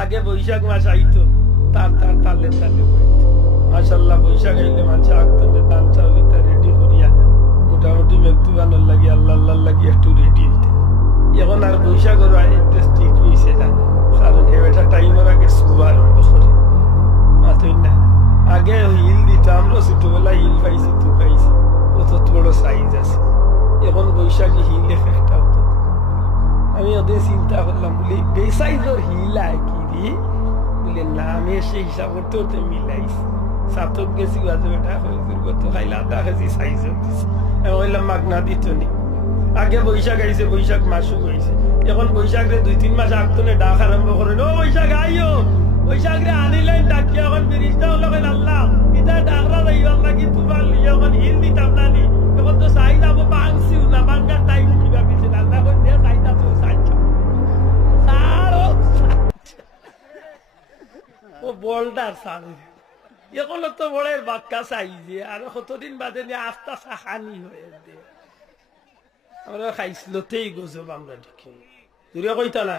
আগে বৈশাখ মাস আইতো তার তালে তালে মাশাআল্লাহ বৈশাখ আইলে মানুষ আগতনে দান চাউলিটা রেডি করিয়া মোটামুটি মেঘতুবানোর লাগি আল্লাহ লাগি একটু রেডি হইতে। এখন আর বৈশাখের ইন্টারেস্ট ঠিক হয়েছে না, কারণ এটা টাইমের আগে শুয়া আরম্ভ করে মাথই না। আগে হিল দিত, আমরা ছোটবেলায় হিল পাইছি, তু পাইছি, কত বড় সাইজ আছে। এখন বৈশাখী হিল এফেক্ট হতো। আমি ওদের চিন্তা করলাম বলি বেসাইজের হিল আয় কি রে, বলে না আমি এসে হিসাব করতে করতে মিলাইছি। সাতক গেছি গাছে বেটা কত খাইলে আধা কেজি সাইজ হতেছে। আমি বললাম মাগনা দিত নি। আগে বৈশাখ আইছে, বৈশাখ মাসও গইছে। এখন বৈশাখে 2-3 মাস আগতনে ডাক আরম্ভ করেন, ও বৈশাখ আইও, বৈশাখ রে আনিলেন ডাকি। এখন ফিরিস্তা হলো আল্লাহ এটা ডাকরা যাইও আল্লাহ কি তোমার লিয়ে এখন হিল দিতাম না নি। এখন তো চাই যাবো বাংছিও না, বাঙ্গার টাইম কিবা দিছিল আল্লাহ যে চাইতা তো চাইছ ও বলটার সারি এখন তো বড়ের বাক্কা চাইছে। আর কতদিন বাদে নিয়ে আস্তা খানি হয়ে দে আমরা খাইছিলতেই গজব আমরা দেখি দূরে কইতা না।